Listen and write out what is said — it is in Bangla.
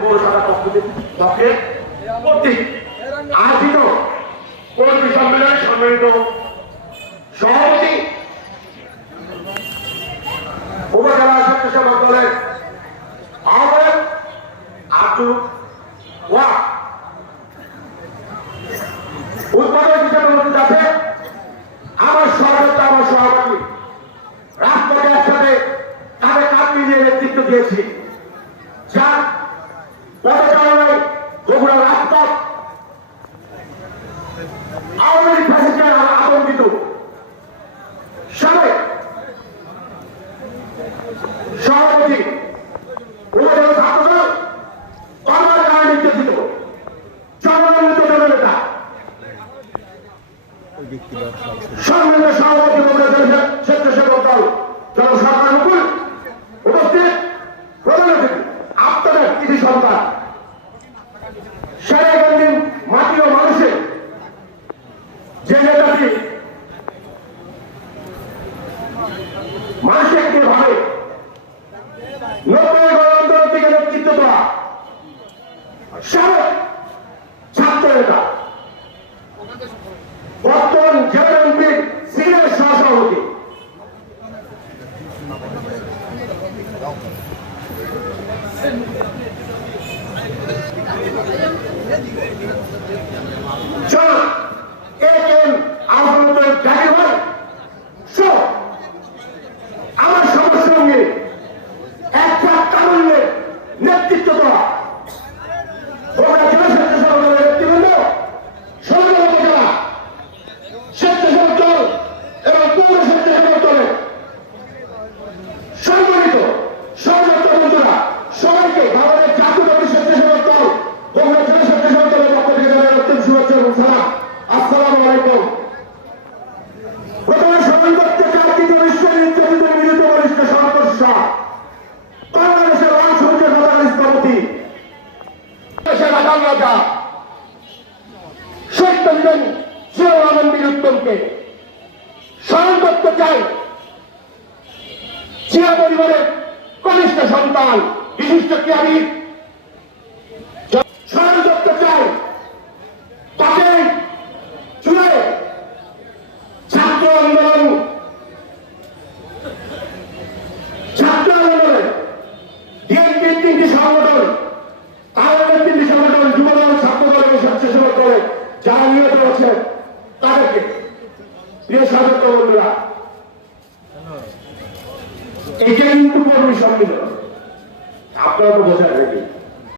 পৌরসভা সম্মানিত সভাপতি ওয়া উদ্বোধক হিসেবে বলতে যাচ্ছে আমার আমার সভাপতি রাজপথে একসাথে তাদের যার পদচারণায় বগুড়া রাজপথ আওয়ামী লীগ ফ্যাসিস্টে আতঙ্কিত। সাবেক সভাপতি উপজেলা ছাত্রদল কর্মের দ্বারা নির্দেশিত জনগণের জননেতা সম্মানিত সভাপতি স্বেচ্ছাসেবক দল জনসরকার সারাগঞ্জিন মাটি ও মানুষের যে নেতাটি মানুষকে ভাবে নব্বই গণতন্ত্র থেকে নেতৃত্ব দেওয়া সাবেক ছাত্র নেতা, বর্তমান জেলা এমপির সিনিয়র সহসভাপতি। জনাব বাংলাদেশের লাল সূর্য সাধারণ কনিষ্ঠ সন্তান, বিশিষ্ট ক্রীড়াবিদ স্মরণ করতে চাই তাকে চুড়ে ছাত্র আন্দোলন তিনটি সংগঠন, আওয়ামী তিনটি সংগঠন, যুবদল, ছাত্রদল এবং স্বেচ্ছাসেবক দল, যারা নিহত হচ্ছে, তাদেরকে প্রিয় সদস্য বন্ধুরা। এটা কিন্তু কর্মী সম্মিলন। আপনারা তো বোঝা যায়